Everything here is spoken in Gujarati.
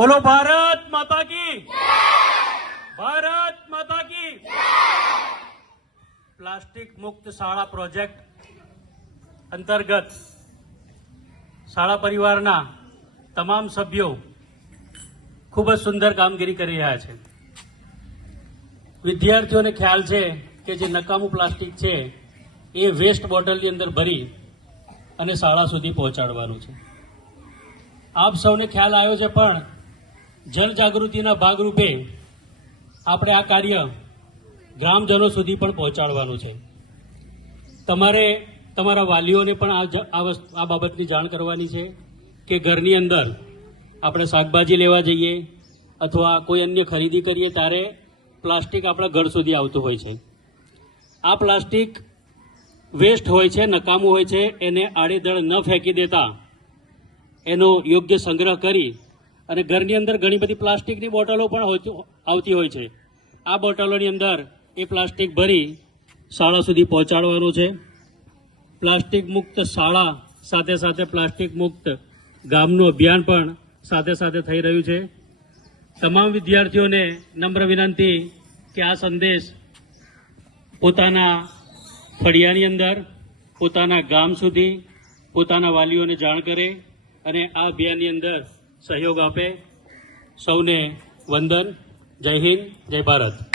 बोलो भारत माता की, भारत माता की। प्लास्टिक मुक्त शाळा प्रोजेक्ट अंतर्गत शाळा परिवाરના તમામ સભ્યો ખૂબ જ સુંદર કામગીરી કરી રહ્યા છે। વિદ્યાર્થીઓને ખ્યાલ છે કે જે નકામું પ્લાસ્ટિક છે એ વેસ્ટ બોટલની અંદર ભરી અને શાળા સુધી પહોંચાડવાનું છે। આપ સૌને ખ્યાલ આવ્યો છે, પણ જન જાગૃતિના ભાગરૂપે આપણે આ કાર્ય ગ્રામજનો સુધી પણ પહોંચાડવાનું છે। તમારે તમારા વાલીઓને પણ આ બાબતની જાણ કરવાની છે કે ઘરની અંદર આપણે શાકભાજી લેવા જઈએ અથવા કોઈ અન્ય ખરીદી કરીએ ત્યારે પ્લાસ્ટિક આપણા ઘર સુધી આવતું હોય છે। આ પ્લાસ્ટિક વેસ્ટ હોય છે, નકામું હોય છે, એને આડેધડ ન ફેંકી દેતા એનો યોગ્ય સંગ્રહ કરી અને ઘરની અંદર ઘણી બધી પ્લાસ્ટિકની બોટલો પણ આવતી હોય છે। આ બોટલોની અંદર એ પ્લાસ્ટિક ભરી શાળા સુધી પહોંચાડવાનું છે। પ્લાસ્ટિક મુક્ત શાળા સાથે સાથે પ્લાસ્ટિક મુક્ત ગામનું અભિયાન પણ સાથે સાથે થઈ રહ્યું છે। તમામ વિદ્યાર્થીઓને નમ્ર વિનંતી કે આ સંદેશ પોતાના ફળિયાની અંદર, પોતાના ગામ સુધી, પોતાના વાલીઓને જાણ કરે અને આ અભિયાનની અંદર સહયોગ આપે। સૌને વંદન। જય હિન્દ, જય ભારત।